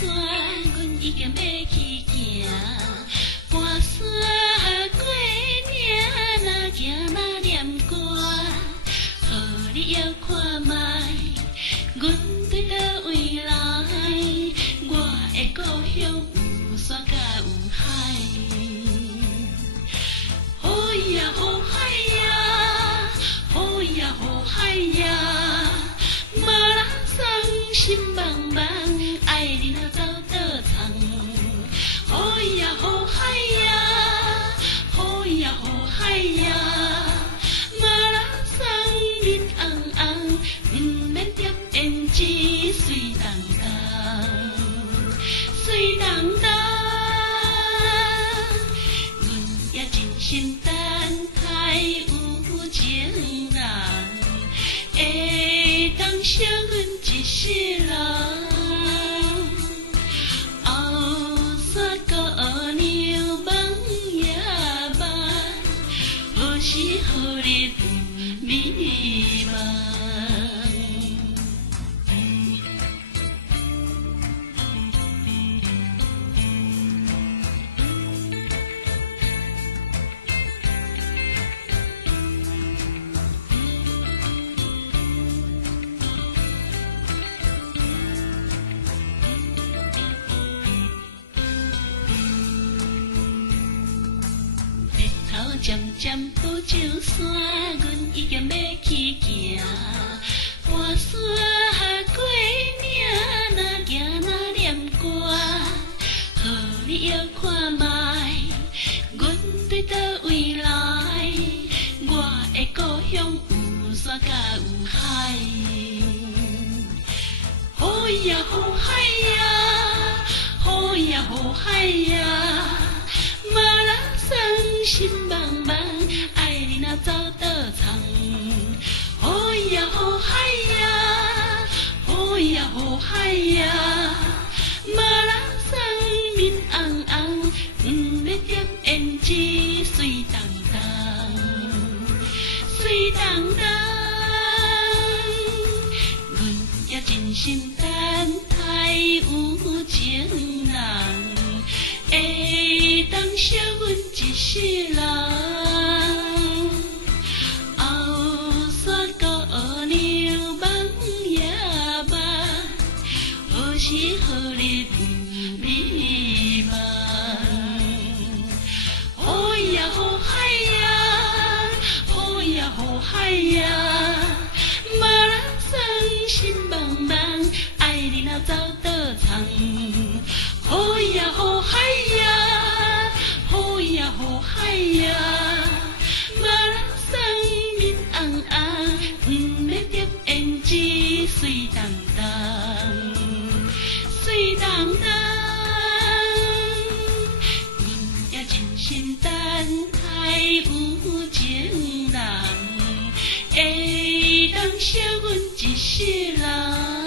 山，阮已经要去行。跋山过岭，若行若念歌，互你遥看觅，阮对倒位来？我的故乡有山甲有海。好呀好海呀，好呀好海呀，马拉松心茫茫，爱你若走倒藏。好呀好海呀，好呀好海呀，马拉松面红红，不免点胭脂水当当，水当当。阮也真心等待有情人，会当惜阮一世人。后山姑娘望呀望，何时何日迷茫？渐渐步上山，阮已经要去行。跋山过岭，若行若念歌，互你遥看觅，阮对倒位来？我的故乡有山甲有海。好呀好海呀，好呀好海呀，马拉松心茫茫，爱你若走倒藏。好呀好海呀，好呀好海呀，马拉松面红红，不免点胭脂水当当，水当当。阮也真心等待有情人，会当惜阮一世人。后山姑娘望呀望，何时何日迷茫？好呀好海呀，好呀好海呀，马拉松心茫茫，爱你若走倒藏。好呀好海呀，好呀好海呀，马拉松面红红，不免点胭脂水当当，水当当。阮也真心等待有情人，会当惜阮一世人。